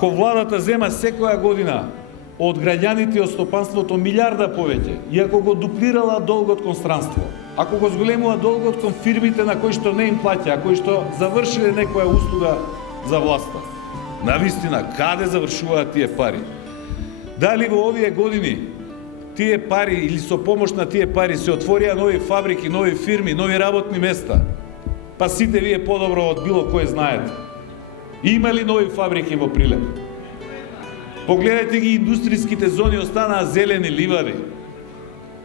Ако владата зема секоја година од граѓаните и од стопанството милиарда повеќе, и ако го дуплирала долгот кон странство, ако го зголемува долгот кон фирмите на кои што не им плаќа, кои што завршиле некоја услуга за власта, навистина, каде завршуваат тие пари? Дали во овие години тие пари или со помош на тие пари се отворија нови фабрики, нови фирми, нови работни места? Па сите вие подобро од било кој знаете. Има ли нови фабрики во Прилеп? Погледайте ги, индустријските зони останаа зелени ливади.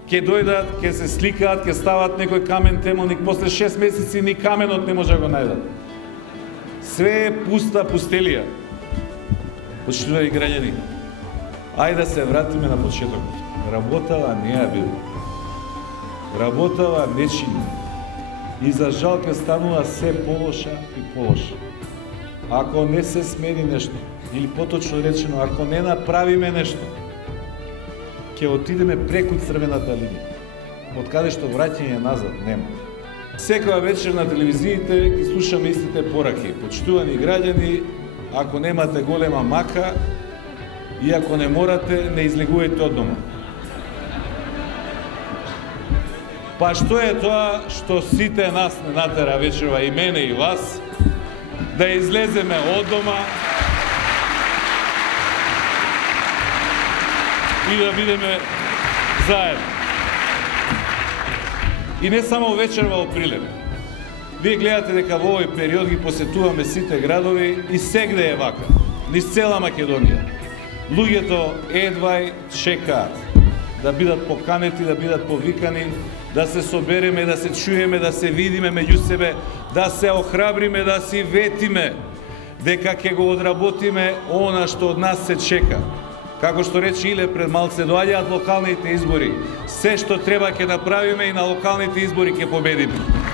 Ке дојдат, ке се сликаат, ке стават некој камен темелник, после 6 месеци ни каменот не може да го најдат. Све е пуста пустелија. Почитувани граѓани, ајде да се вратиме на почетокот. Работава не ја бил. Работава не чини. И за жал ке станува се полоша и полоша. Ако не се смени нешто, или поточно речено, ако не направиме нешто, ќе отидеме преку црвената линија, од каде што враќање назад нема. Секоја вечер на телевизиите ги слушаме истите пораки. Почитувани граѓани, ако немате голема мака и ако не морате, не излегувајте од дома. Па што е тоа што сите нас не натера вечерва, и мене и вас, да излеземе од дома и да бидеме заедно. И не само вечерва во Прилеп. Вие гледате дека во овој период ги посетуваме сите градови и сегде е вака, низ цела Македонија. Луѓето едвај чекаат да бидат поканети, да бидат повикани, да се собереме, да се чуеме, да се видиме меѓу себе, да се охрабриме, да си ветиме дека ќе го одработиме она што од нас се чека. Како што рече Иле пред малце, доаѓаат локалните избори. Се што треба ќе направиме и на локалните избори ќе победиме.